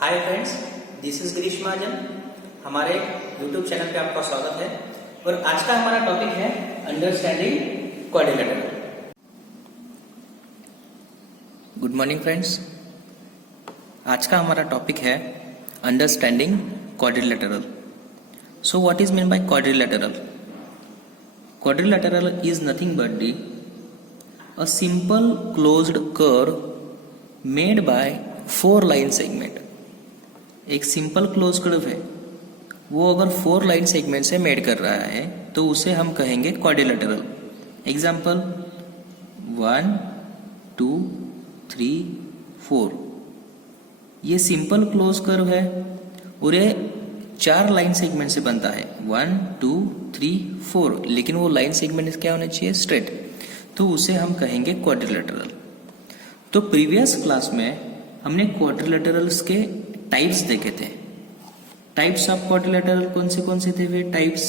Hi friends, this is Girish Mahajan. हमारे YouTube channel पे आपका स्वागत है और आज का हमारा टॉपिक है understanding quadrilateral. Good morning friends, आज का हमारा टॉपिक है understanding quadrilateral. So what is mean bye quadrilateral? Quadrilateral is nothing but the a simple closed curve made by 4 line segment. एक सिंपल क्लोज कर्व है, वो अगर 4 line segment से made कर रहा है तो उसे हम कहेंगे क्वाड्रिलेटरल। एग्जाम्पल 1 2 3 4। ये सिंपल क्लोज कर्व है और ये 4 लाइन सेगमेंट से बनता है, 1 2 3 4। लेकिन वो लाइन सेगमेंट क्या होने चाहिए? स्ट्रेट। तो उसे हम कहेंगे क्वाड्रिलेटरल। तो प्रीवियस क्लास में हमने क्वाड्रिलेटरल्स के टाइप्स देखे थे। टाइप्स ऑफ क्वाड्रिलेटरल कौन से थे वे टाइप्स?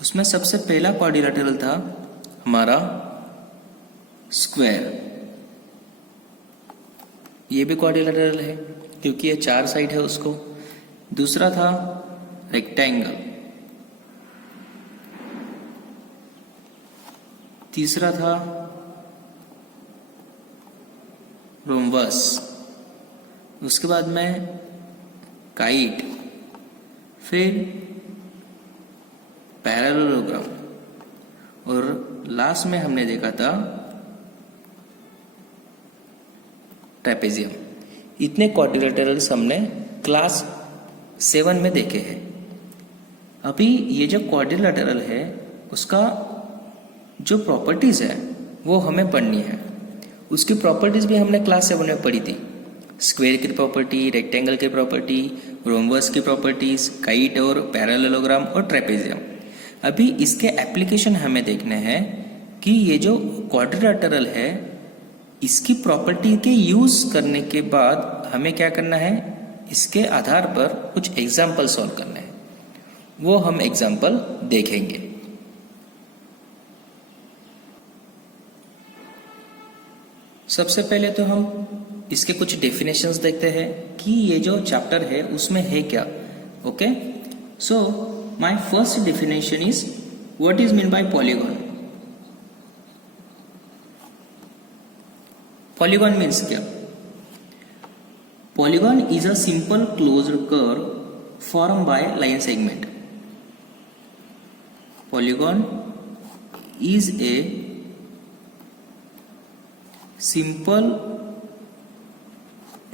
उसमें सबसे पहला क्वाड्रिलेटरल था हमारा स्क्वायर। ये भी क्वाड्रिलेटरल है क्योंकि ये 4 साइड है उसको। दूसरा था रेक्टेंगल। तीसरा था रोम्बस। उसके बाद में काइट, फिर पैरेललोग्राम और लास्ट में हमने देखा था ट्रेपेजियम। इतने क्वाड्रिलेटरल्स हमने क्लास 7 में देखे हैं। अभी ये जो क्वाड्रिलेटरल है उसका जो प्रॉपर्टीज है वो हमें पढ़नी है। उसकी प्रॉपर्टीज भी हमने क्लास 7 में पढ़ी थी। स्क्वायर की प्रॉपर्टी, रेक्टेंगल की प्रॉपर्टी, रोम्बस की प्रॉपर्टीज, काइट और पैरेललोग्राम और ट्रेपेजियम। अभी इसके एप्लीकेशन हमें देखने हैं कि ये जो क्वाड्रिलेटरल है इसकी प्रॉपर्टी के यूज करने के बाद हमें क्या करना है, इसके आधार पर कुछ एग्जाम्पल सॉल्व करने हैं। वो हम एग्जाम्पल देखेंगे। सबसे पहले तो हम इसके कुछ डेफिनेशंस देखते हैं कि ये जो चैप्टर है उसमें है क्या। Okay, so my first definition is what is mean by polygon. Polygon means क्या? Polygon is a simple closed curve form by line segment. Polygon is a simple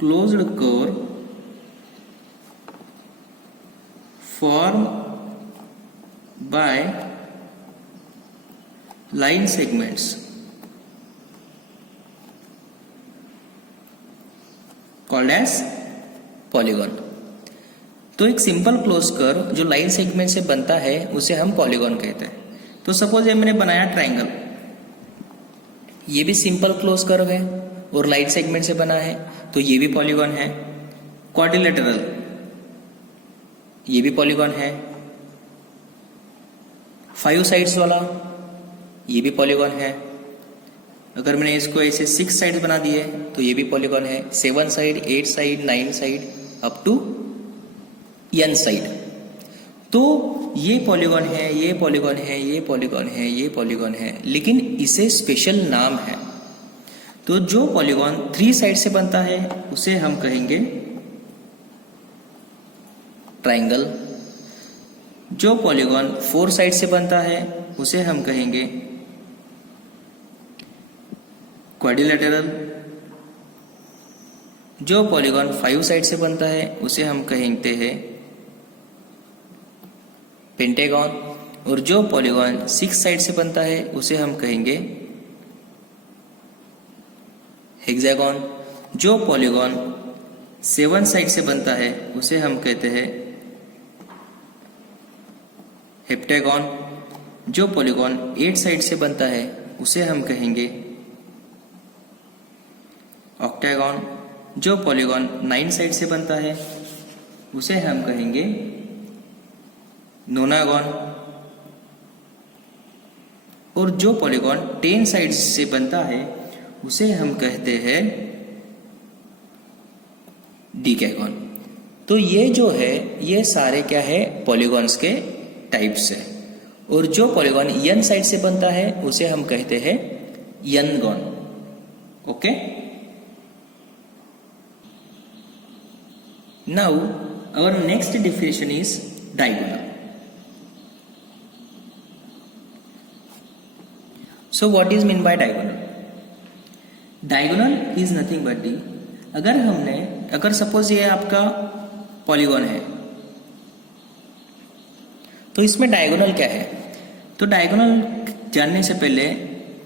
closed curve formed by line segments called as polygon। तो एक simple close curve जो line segment से बनता है उसे हम polygon कहते हैं। तो सपोज ये मैंने बनाया ट्राइंगल, ये भी सिंपल क्लोज कर्व है और लाइन सेगमेंट से बना है तो ये भी पॉलीगॉन है। क्वाड्रिलेटरल, ये भी पॉलीगॉन है। 5 साइड्स वाला, ये भी पॉलीगॉन है। अगर मैंने इसको ऐसे 6 साइड बना दिए तो ये भी पॉलीगॉन है। 7 side, 8 side, 9 side up to n side. तो ये पॉलीगॉन है, ये पॉलीगॉन है, ये पॉलीगॉन है, ये पॉलीगॉन है, लेकिन इसे स्पेशल नाम है। तो जो पॉलीगॉन 3 साइड से बनता है उसे हम कहेंगे ट्राइंगल। जो पॉलीगॉन 4 साइड से बनता है उसे हम कहेंगे क्वाड्रिलेटरल। जो पॉलीगॉन 5 साइड से बनता है उसे हम कहते हैं पेंटागन। और जो पॉलीगॉन 6 साइड से बनता है उसे हम कहेंगे हेक्सागन। जो पॉलीगॉन 7 साइड से बनता है उसे हम कहते हैं हेप्टागन। जो पॉलीगॉन 8 साइड से बनता है उसे हम कहेंगे ऑक्टागन। जो पॉलीगॉन 9 साइड से बनता है उसे हम कहेंगे नोनागन। और जो पॉलीगॉन 10 साइड्स से बनता है उसे हम कहते हैं डीकैगॉन। तो ये जो है ये सारे क्या है, पॉलीगॉन्स के टाइप्स है। और जो पॉलीगॉन n साइड से बनता है उसे हम कहते हैं n-gon. Okay, now our next definition is diagonal. So what is mean by diagonal? Diagonal is nothing but the, अगर सपोज ये आपका पॉलीगॉन है तो इसमें डायगोनल क्या है। तो डायगोनल जानने से पहले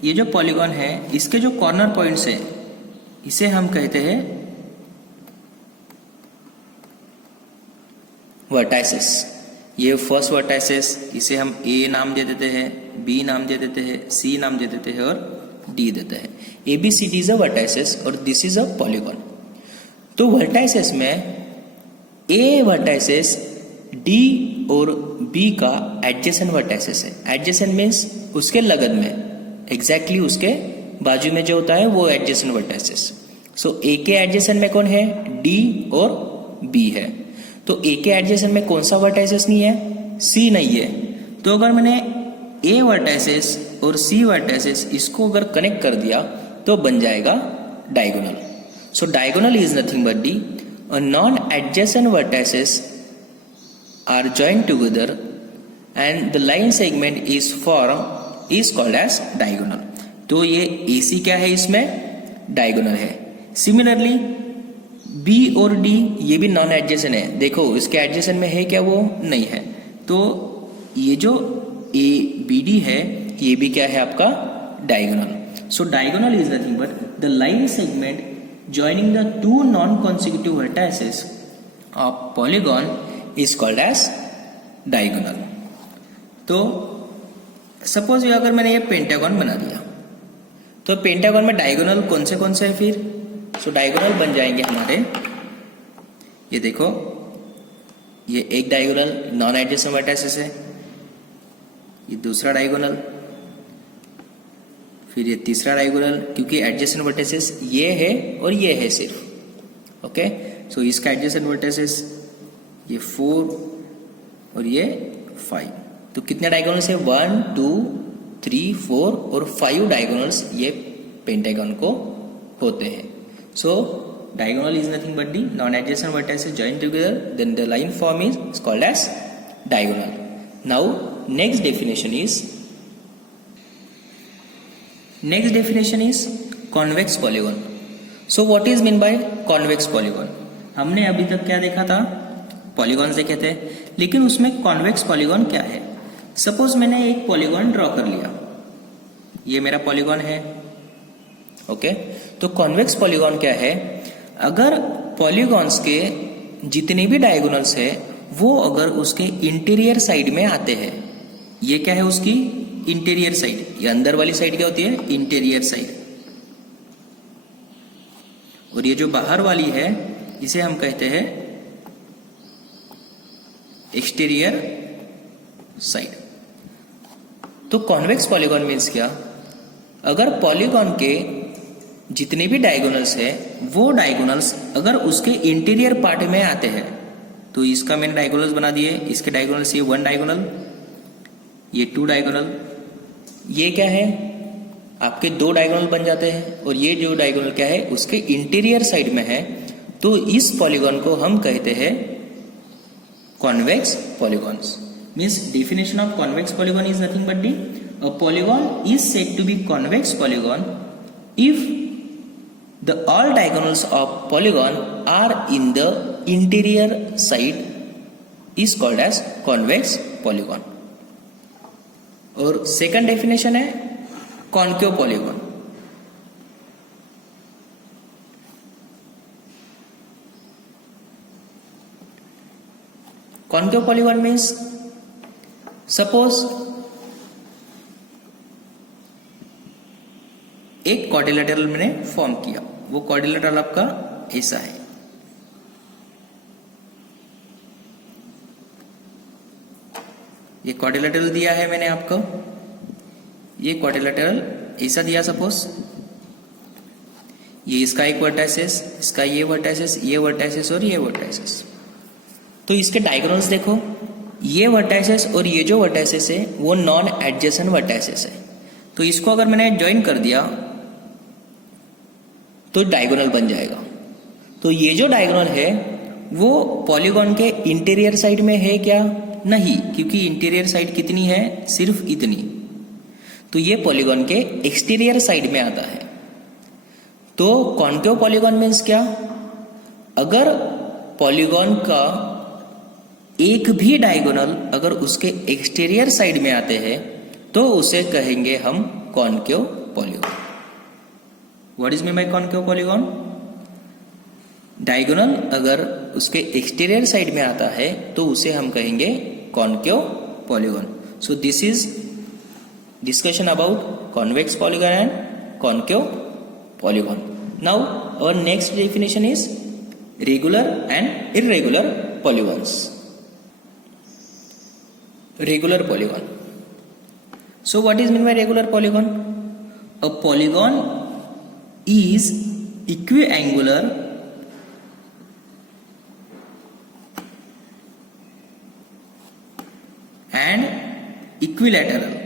ये जो पॉलीगॉन है इसके जो कॉर्नर पॉइंट्स है इसे हम कहते हैं वर्टाइसेस। ये फर्स्ट वर्टाइसेस, इसे हम ए नाम दे देते हैं, बी नाम दे देते हैं, सी नाम दे देते हैं और डी देते हैं। A B C D is a vertices और दिस इज अ पॉलीगॉन। तो वर्टाइसेस में ए वर्टाइसेस डी और बी का एडजेसेंट वर्टाइसेस है। एडजेसेंट मीन्स उसके लगत में, एग्जैक्टली उसके बाजू में जो होता है वो एडजेसेंट वर्टाइसेस। सो ए के एडजेसेंट में कौन है, डी और बी है। तो ए के एडजेसेंट में कौन सा वर्टाइसेस नहीं है, सी नहीं है। तो अगर मैंने ए वर्टाइसेस और सी वर्टाइसेस इसको अगर कनेक्ट कर दिया तो बन जाएगा diagonal. So diagonal is nothing but the non adjacent vertices are joined together and the line segment is form is called as diagonal. तो ये ए सी क्या है, इसमें डायगोनल है। सिमिलरली बी और डी ये भी नॉन एडजेसेंट है। देखो इसके एडजेसेंट में है क्या, वो नहीं है। तो ये जो ए बी डी है ये भी क्या है आपका diagonal. So diagonal is nothing but the line segment joining the two non consecutive vertices of polygon is called as diagonal. तो सपोज ये अगर मैंने ये पेंटागन बना दिया तो पेंटागन में डायगोनल कौन से है फिर। सो डायगोनल बन जाएंगे हमारे, ये देखो ये एक डायगोनल नॉन एडजेसेंट वर्टाइसेस है, ये दूसरा डायगोनल, फिर ये तीसरा डायगोनल, क्योंकि एडजेसेंट वर्टाइसेस ये है और ये है सिर्फ। ओके, सो इसका एडजेसेंट वर्टाइसेस ये 4 और ये 5। तो कितने डायगोनल्स है, 1 2 3 4 और 5 डायगोनल्स ये पेंटागन को होते हैं। So diagonal is nothing but the non-adjacent vertices joined together, then the line form is called as diagonal. Now next definition is convex polygon. So what is mean by convex polygon? हमने अभी तक क्या देखा था, polygons देखे थे, लेकिन उसमें कॉन्वेक्स पॉलीगॉन क्या है। सपोज मैंने एक पॉलीगॉन ड्रॉ कर लिया, ये मेरा पॉलीगॉन है। ओके, तो कॉन्वेक्स पॉलीगॉन क्या है, अगर पॉलीगॉन्स के जितने भी डायगोनल्स है वो अगर उसके इंटीरियर साइड में आते हैं, ये क्या है उसकी इंटीरियर साइड, ये अंदर वाली साइड क्या होती है, इंटीरियर साइड, और ये जो बाहर वाली है इसे हम कहते हैं एक्सटीरियर साइड। तो कॉन्वेक्स पॉलीगॉन मीन्स क्या, अगर पॉलीगॉन के जितने भी डायगोनल्स है वो डायगोनल्स अगर उसके इंटीरियर पार्ट में आते हैं, तो इसका मैंने डायगोनल्स बना दिए, इसके डायगोनल्स, ये 1 डायगोनल, ये 2 डायगोनल, ये क्या है आपके 2 डायगोनल बन जाते हैं, और ये जो डायगोनल क्या है उसके इंटीरियर साइड में है। तो इस पॉलीगॉन को हम कहते हैं convex polygons. Means definition of convex polygon is nothing but the a polygon is said to be convex polygon if the all diagonals of polygon are in the interior side is called as convex polygon। और second definition है concave polygon. Concave polygon means suppose एक quadrilateral मैंने form किया, वो quadrilateral आपका ऐसा है, ये क्वाड्रिलेटरल दिया है मैंने आपको, ये क्वाड्रिलेटरल ऐसा दिया सपोज, ये इसका एक वर्टाइसिस, इसका ये वर्टाइसिस, ये वर्टाइसिस और ये वर्टाइसिस। तो इसके डायगोनल्स देखो, ये वर्टाइसिस और ये जो वर्टाइसिस है वो नॉन एडजेसेंट वर्टाइसिस है। तो इसको अगर मैंने ज्वाइन कर दिया तो डायगोनल बन जाएगा। तो ये जो डायगोनल है वो पॉलीगॉन के इंटीरियर साइड में है क्या? नहीं, क्योंकि इंटीरियर साइड कितनी है? सिर्फ इतनी। तो ये पॉलीगॉन के एक्सटीरियर साइड में आता है। तो कॉन्केव पॉलीगॉन मीन्स क्या? अगर पॉलीगॉन का एक भी डायगोनल अगर उसके एक्सटीरियर साइड में आते हैं तो उसे कहेंगे हम concave polygon. What is mean bye concave polygon? Diagonal अगर उसके एक्सटीरियर साइड में आता है तो उसे हम कहेंगे concave polygon. So this is discussion about convex polygon and concave polygon. Now our next definition is regular and irregular polygons. Regular polygon. So what is meant by regular polygon? A polygon is equiangular and equilateral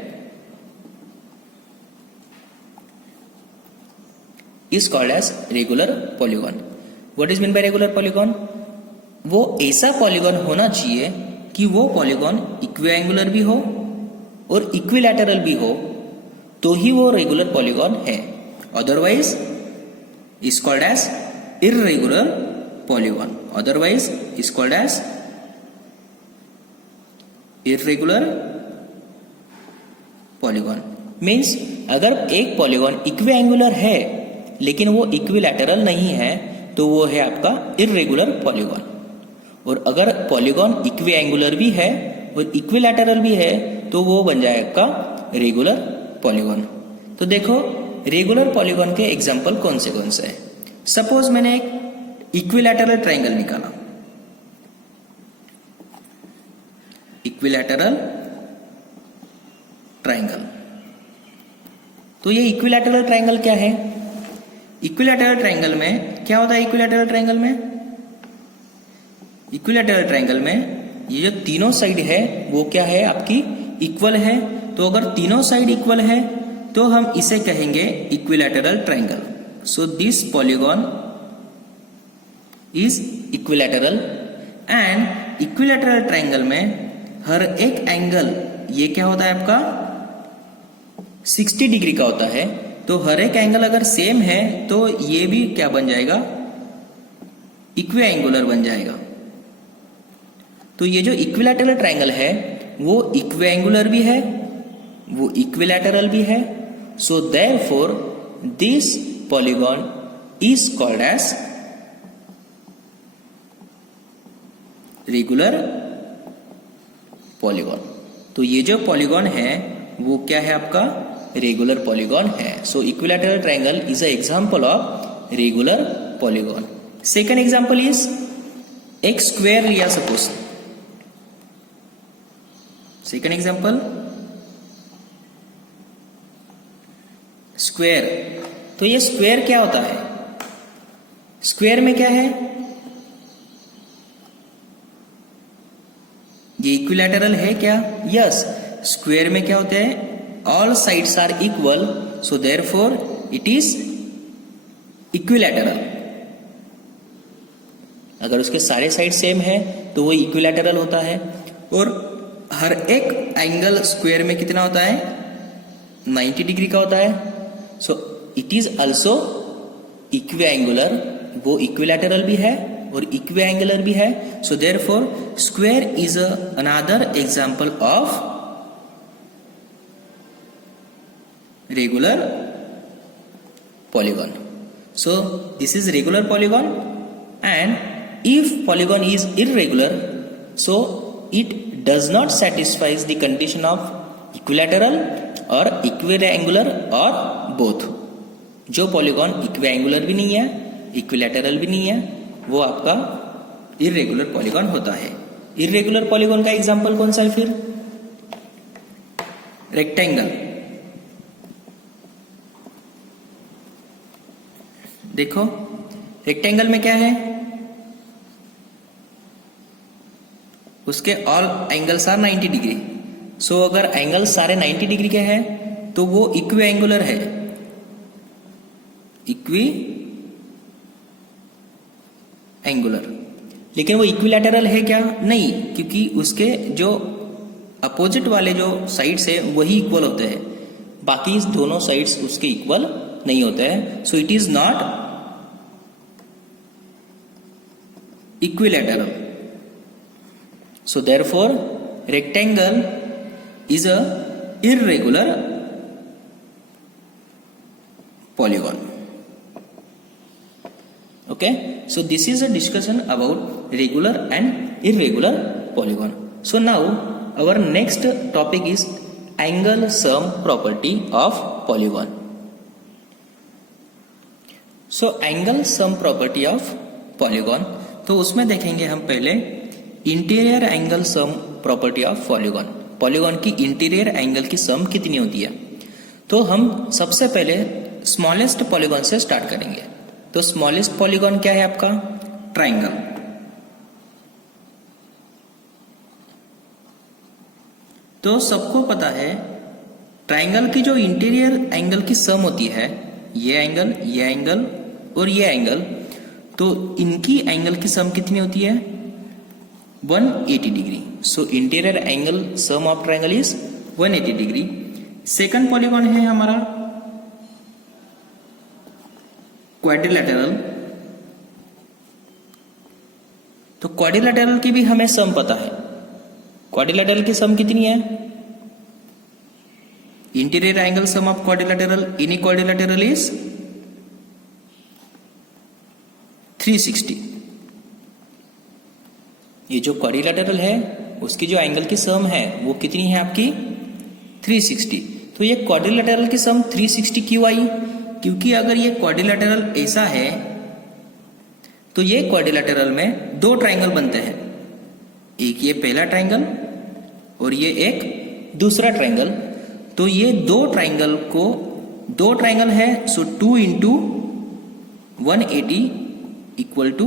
is called as regular polygon. What is meant by regular polygon? वो ऐसा polygon होना चाहिए कि वो polygon इक्विएंगुलर भी हो और equilateral भी हो, तो ही वो रेगुलर पॉलीगॉन है। Otherwise is called as irregular polygon. Otherwise is called as irregular polygon. Means अगर एक पॉलीगॉन इक्विएंगुलर है लेकिन वो इक्विलैटरल नहीं है तो वो है आपका इर्रेगुलर पॉलीगॉन। और अगर पॉलीगॉन इक्विएंगुलर भी है और इक्विलैटरल भी है तो वो बन जाएगा आपका रेगुलर पॉलीगॉन। तो देखो रेगुलर पॉलीगॉन के एग्जांपल कौन से हैं। सपोज मैंने एक इक्विलैटरल ट्रायंगल निकाला, इक्विलैटरल ट्रायंगल। तो ये इक्विलैटरल ट्रायंगल क्या है? इक्विलैटरल ट्रायंगल में क्या होता है? इक्विलैटरल ट्रायंगल में ये जो तीनों साइड है वो क्या है? आपकी इक्वल है। तो अगर तीनों साइड इक्वल है तो हम इसे कहेंगे equilateral triangle. So this polygon is equilateral. And equilateral triangle में हर एक एंगल ये क्या होता है आपका? 60 डिग्री का होता है। तो हर एक एंगल अगर सेम है तो ये भी क्या बन जाएगा? इक्विएंगुलर बन जाएगा। तो ये जो इक्विलैटरल ट्रायंगल है वो इक्विएंगुलर भी है, वो इक्विलैटरल भी है। So therefore this polygon is called as regular polygon. तो ये जो पॉलीगॉन है वो क्या है? आपका रेगुलर पॉलीगॉन है। So equilateral triangle is a example of regular polygon. Second example is एक स्क्वायर लिया सपोज। Second example square. तो ये स्क्वायर क्या होता है? स्क्वायर में क्या है? ये इक्विलैटरल है क्या? यस। स्क्वायर में क्या होता है? All sides are equal, so therefore it is equilateral. अगर उसके सारे साइड सेम है तो वो इक्विलैटरल होता है। और हर एक एंगल स्क्वायर में कितना होता है? 90 डिग्री का होता है। So it is also equiangular. वो इक्विलैटरल भी है और इक्विएंगुलर भी है। So therefore square is another example of regular polygon. So this is regular polygon, and if polygon is irregular, so it does not satisfy the condition of equilateral or equiangular or both. जो polygon इक्विएंगुलर भी नहीं है, equilateral भी नहीं है, वो आपका irregular polygon होता है। इर्रेगुलर पॉलीगॉन का एग्जांपल कौन सा है फिर? रेक्टेंगल। देखो रेक्टेंगल में क्या है, उसके ऑल एंगल्स आर 90 डिग्री। सो अगर एंगल्स सारे 90 डिग्री के हैं तो वो इक्वी एंगुलर है, इक्वी एंगुलर। लेकिन वो इक्विलैटरल है क्या? नहीं, क्योंकि उसके जो अपोजिट वाले जो साइड्स है वही इक्वल होते हैं, बाकी दोनों साइड्स उसके इक्वल नहीं होते हैं। सो it is not equilateral. So therefore rectangle is a irregular polygon. Okay, so this is a discussion about regular and irregular polygon. So now our next topic is angle sum property of polygon. So angle sum property of polygon, तो उसमें देखेंगे हम पहले interior angle sum property of polygon. Polygon की interior angle की सम कितनी होती है? तो हम सबसे पहले स्मॉलेस्ट पॉलीगॉन से स्टार्ट करेंगे। तो स्मॉलेस्ट पॉलीगॉन क्या है आपका? ट्राइंगल। तो सबको पता है ट्राइंगल की जो इंटीरियर एंगल की सम होती है, ये एंगल और ये एंगल, तो इनकी एंगल की सम कितनी होती है? 180 degree. So interior angle sum of triangle is 180 degree. Second polygon है हमारा क्वाड्रिलैटरल। तो क्वाड्रिलैटरल की भी हमें सम पता है। क्वाड्रिलैटरल की सम कितनी है? Interior angle sum of quadrilateral in quadrilateral is 360। ये जो क्वाड्रिलैटरल है उसकी जो एंगल की सम है वो कितनी है आपकी? 360। तो ये क्वाड्रिलैटरल की सम 360 क्यों आई? क्योंकि अगर ये क्वाड्रिलैटरल ऐसा है तो ये क्वाड्रिलैटरल में दो ट्राइंगल बनते हैं, एक ये पहला ट्राइंगल और ये एक दूसरा ट्राइंगल। तो ये दो ट्राइंगल है, सो 2 इंटू 180 इक्वल टू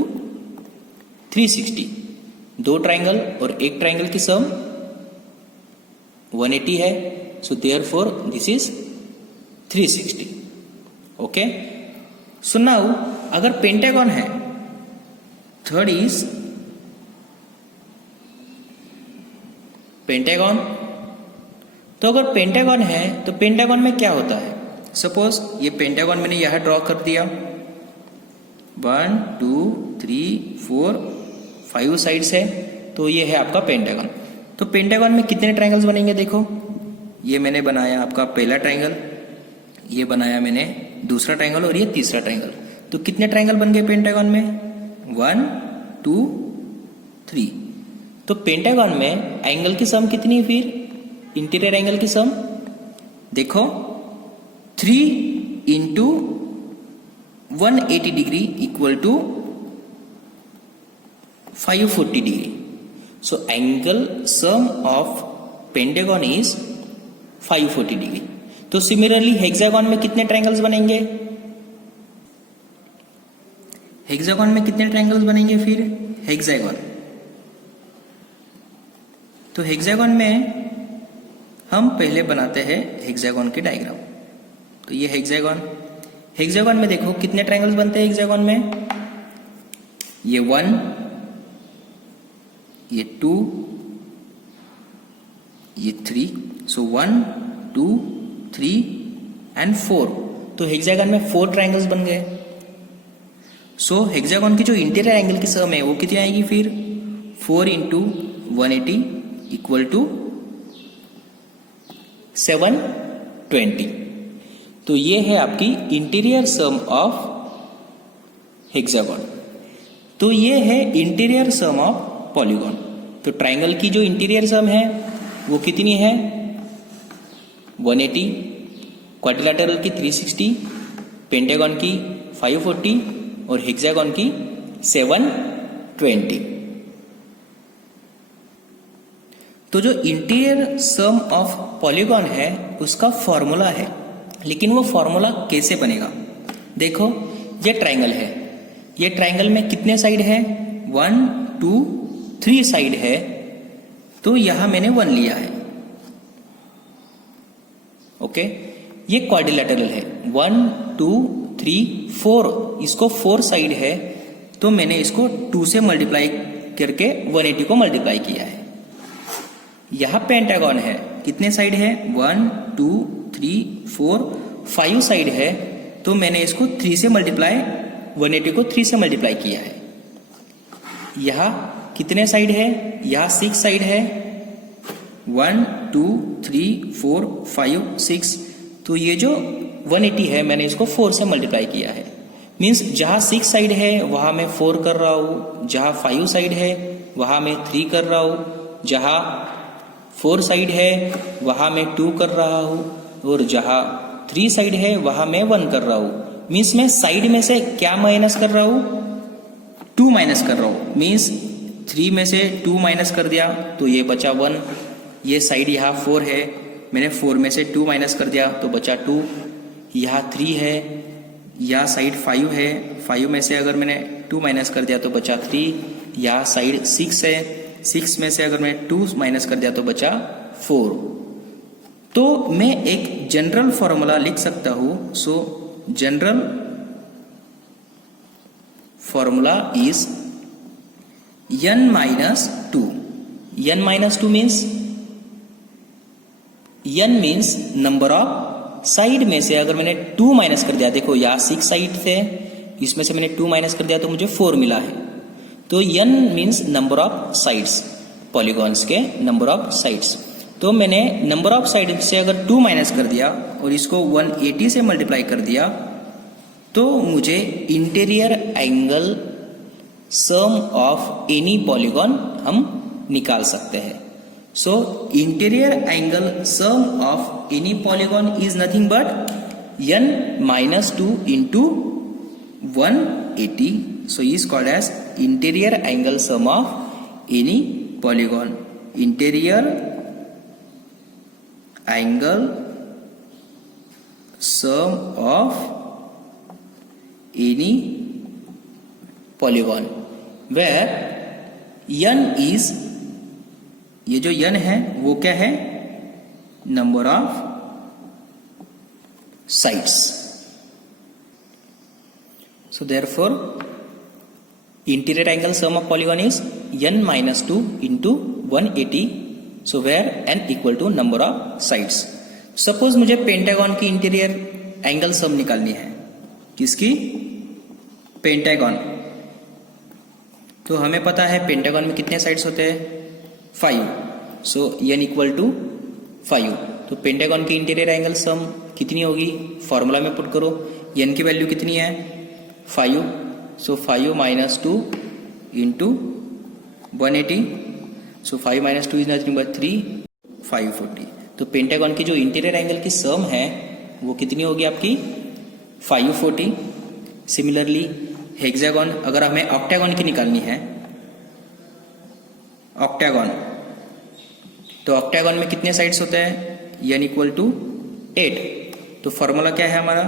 360। दो ट्राइंगल और एक ट्राइंगल की सम 180 है, so therefore this is 360। Okay, so now अगर पेंटागन है, थर्ड इज पेंटागन। तो अगर पेंटागन है तो पेंटागन में क्या होता है? सपोज ये पेंटागन मैंने यहां ड्रॉ कर दिया, 1 2 3 4 5 साइड्स है, तो ये है आपका पेंटागन। तो पेंटागन में कितने ट्राइंगल्स बनेंगे? देखो ये मैंने बनाया आपका पहला ट्राइंगल, ये बनाया मैंने दूसरा ट्राइंगल और ये तीसरा ट्राइंगल। तो कितने ट्राइंगल बन गए पेंटागन में? 1 2 3। तो पेंटागन में एंगल की सम कितनी है फिर? इंटीरियर एंगल की सम देखो 3 into 180 degree equal to 540 degree. So angle sum of pentagon is 540 degree. तो सिमिलरली हेक्सागन में कितने ट्रायंगल्स बनेंगे? हेक्सागन में कितने ट्रायंगल्स बनेंगे फिर? हेक्सागन, तो हेक्सागन में हम पहले बनाते हैं हेक्सागन की डायग्राम। तो ये हेक्सागन में देखो कितने ट्रायंगल्स बनते हैं हेक्सागन में? ये 1, ये 2, ये 3। सो 1 2 3 एंड 4। तो हेक्सागन में 4 ट्रायंगल्स बन गए। सो हेक्सागन की जो इंटीरियर एंगल की सम है वो कितनी आएगी फिर? 4 इंटू 180 इक्वल टू 720। तो ये है आपकी इंटीरियर सम ऑफ हेक्सागन। तो ये है इंटीरियर सम ऑफ पॉलीगॉन। तो ट्रायंगल की जो इंटीरियर सम है वो कितनी है? 180, क्वाड्रिलैटरल की 360, पेंटागन की 540 और हेक्सागन की 720। तो जो इंटीरियर सम ऑफ पॉलीगॉन है उसका फॉर्मूला है, लेकिन वो फॉर्मूला कैसे बनेगा? देखो ये ट्राइंगल है, ये ट्राइंगल में कितने साइड है? 1 2 3 साइड है, तो यहां मैंने 1 लिया है। ओके, ये क्वाड्रिलेटरल है, 1 2 3 4, इसको 4 साइड है, तो मैंने इसको 2 से मल्टीप्लाई करके 180 को मल्टीप्लाई किया है। यहां पेंटागन है, कितने साइड है? 1 2 3 4 5 साइड है, तो मैंने इसको 3 से मल्टीप्लाई 180 को 3 से मल्टीप्लाई किया है। यहां कितने साइड है? यहां 6 साइड है, 1 2 3 4 5 6, तो ये जो 180 है मैंने इसको 4 से मल्टीप्लाई किया है। मीन्स जहां 6 साइड है वहां मैं 4 कर रहा हूं, जहां 5 साइड है वहां मैं 3 कर रहा हूं, जहां 4 साइड है वहां मैं 2 कर रहा हूं, और जहां 3 साइड है वहां मैं 1 कर रहा हूं। मीन्स मैं साइड में से क्या माइनस कर रहा हूं? 2 माइनस कर रहा हूं। मीन्स 3 में से 2 माइनस कर दिया तो ये बचा 1। ये साइड यहाँ 4 है, मैंने 4 में से 2 माइनस कर दिया तो बचा 2। यहाँ 3 है, यहाँ साइड 5 है, 5 में से अगर मैंने 2 माइनस कर दिया तो बचा 3। यहाँ साइड 6 है, 6 में से अगर मैं 2 माइनस कर दिया तो बचा 4। तो मैं एक जनरल फॉर्मूला लिख सकता हूं। सो general formula is n minus 2. n minus 2 means n means number of side में से अगर मैंने 2 माइनस कर दिया, देखो यहाँ 6 साइड थे, इसमें से मैंने 2 माइनस कर दिया तो मुझे 4 मिला है। तो n means number of sides, polygons के नंबर ऑफ साइड्स। तो मैंने नंबर ऑफ साइड से अगर 2 माइनस कर दिया और इसको 180 से मल्टीप्लाई कर दिया तो मुझे interior angle sum of any polygon हम निकाल सकते हैं। So interior angle sum of any polygon is nothing but n minus 2 into 180. So is called as interior angle sum of any polygon. Interior angle sum of any polygon where n is, ये जो n है वो क्या है? Number of sides. So therefore interior angle sum of polygon is n minus 2 into 180. So where n equal to number of sides. Suppose मुझे pentagon की interior angle सम निकालनी है। किसकी? पेंटागन। तो हमें पता है पेंटागन में कितने साइड्स होते हैं? 5। सो n इक्वल टू 5। तो पेंटागन की इंटीरियर एंगल सम कितनी होगी? फॉर्मूला में पुट करो। n की वैल्यू कितनी है? 5। सो 5 minus 2 into 180। So 5 minus 2 is nothing but 3, 540। तो पेंटागन की जो इंटीरियर एंगल की सम है वो कितनी होगी आपकी? 540। सिमिलरली हेक्सागन, अगर हमें ऑक्टागन की निकालनी है, ऑक्टागन, तो ऑक्टागन में कितने साइड्स होते हैं? n equal to 8। तो फॉर्मूला क्या है हमारा?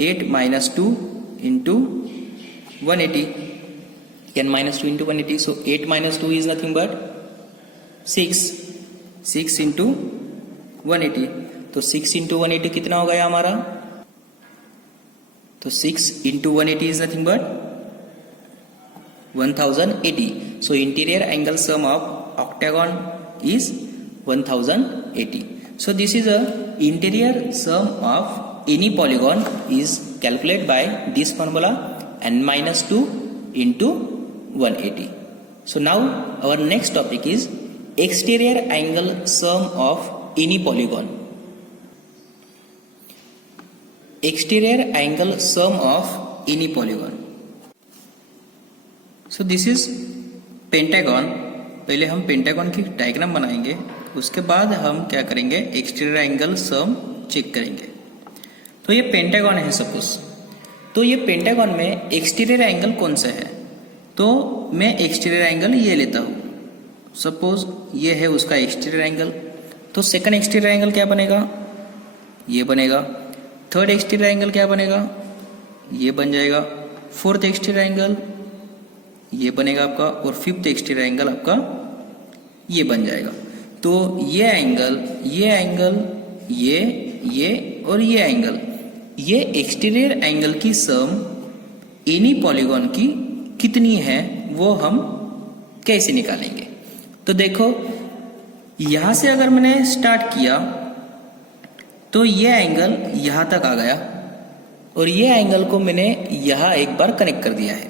8 minus 2 into 180, n minus 2 into 180। So 8 minus 2 is nothing but 6 into 180। तो 6 इंटू 180 कितना हो गया हमारा? तो 6 into 180 is nothing but 1080। So interior angle sum of octagon is 1080. So this is a interior sum of any polygon is calculated by this formula n minus 2 into 180. So now our next topic is exterior angle sum of any polygon. Exterior angle sum of any polygon. So this is pentagon. पहले हम pentagon की diagram बनाएंगे, उसके बाद हम क्या करेंगे? Exterior angle sum check करेंगे। तो ये पेंटागन है सपोज, तो ये पेंटागन में एक्सटीरियर एंगल कौन सा है? तो मैं एक्सटीरियर एंगल ये लेता हूँ। सपोज ये है उसका एक्सटीरियर एंगल, तो सेकंड एक्सटीरियर एंगल क्या बनेगा? ये बनेगा। थर्ड एक्सटीरियर एंगल क्या बनेगा? ये बन जाएगा। फोर्थ एक्सटीरियर एंगल ये बनेगा आपका, और फिफ्थ एक्सटीरियर एंगल आपका ये बन जाएगा। तो ये एंगल, ये और ये एंगल, ये एक्सटीरियर एंगल की सम एनी पॉलीगॉन की कितनी है वो हम कैसे निकालेंगे। तो देखो यहां से अगर मैंने स्टार्ट किया तो ये एंगल यहां तक आ गया, और ये एंगल को मैंने यहां एक बार कनेक्ट कर दिया है।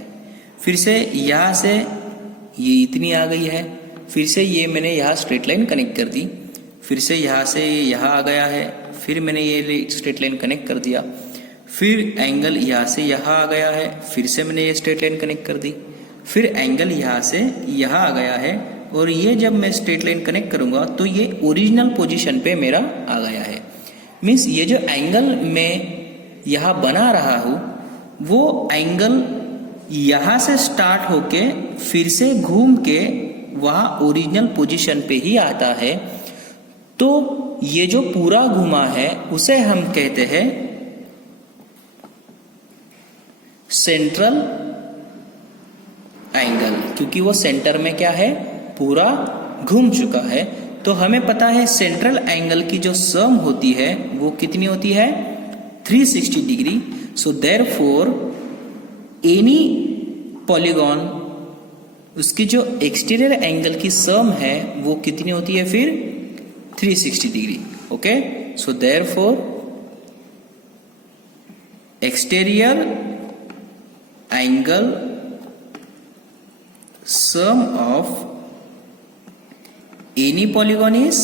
फिर से यहां से ये इतनी आ गई है, फिर से ये मैंने यहाँ स्ट्रेट लाइन कनेक्ट कर दी, फिर से यहाँ से यहाँ आ गया है, फिर मैंने ये स्ट्रेट लाइन कनेक्ट कर दिया, फिर एंगल यहाँ से यहाँ आ गया है, फिर से मैंने ये स्ट्रेट लाइन कनेक्ट कर दी, फिर एंगल यहाँ से यहाँ आ गया है, और ये जब मैं स्ट्रेट लाइन कनेक्ट करूंगा तो ये ओरिजिनल पोजीशन पे मेरा आ गया है। मीन्स ये जो एंगल मैं यहाँ बना रहा हूँ वो एंगल यहाँ से स्टार्ट होके फिर से घूम के वहाँ ओरिजिनल पोजीशन पे ही आता है। तो ये जो पूरा घुमा है उसे हम कहते हैं सेंट्रल एंगल, क्योंकि वो सेंटर में क्या है, पूरा घूम चुका है। तो हमें पता है सेंट्रल एंगल की जो सम होती है वो कितनी होती है, 360 degree. So therefore any polygon, उसकी जो एक्सटीरियर एंगल की सम है वो कितनी होती है फिर 360 degree. Okay, so therefore exterior angle sum of any polygon is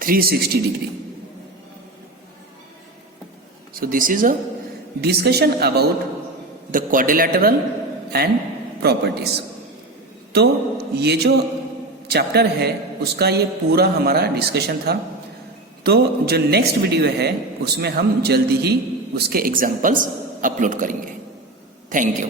360 degree. So this is a discussion about the quadrilateral and properties. तो ये जो चैप्टर है उसका ये पूरा हमारा डिस्कशन था। तो जो नेक्स्ट वीडियो है उसमें हम जल्दी ही उसके एग्जांपल्स अपलोड करेंगे। Thank you.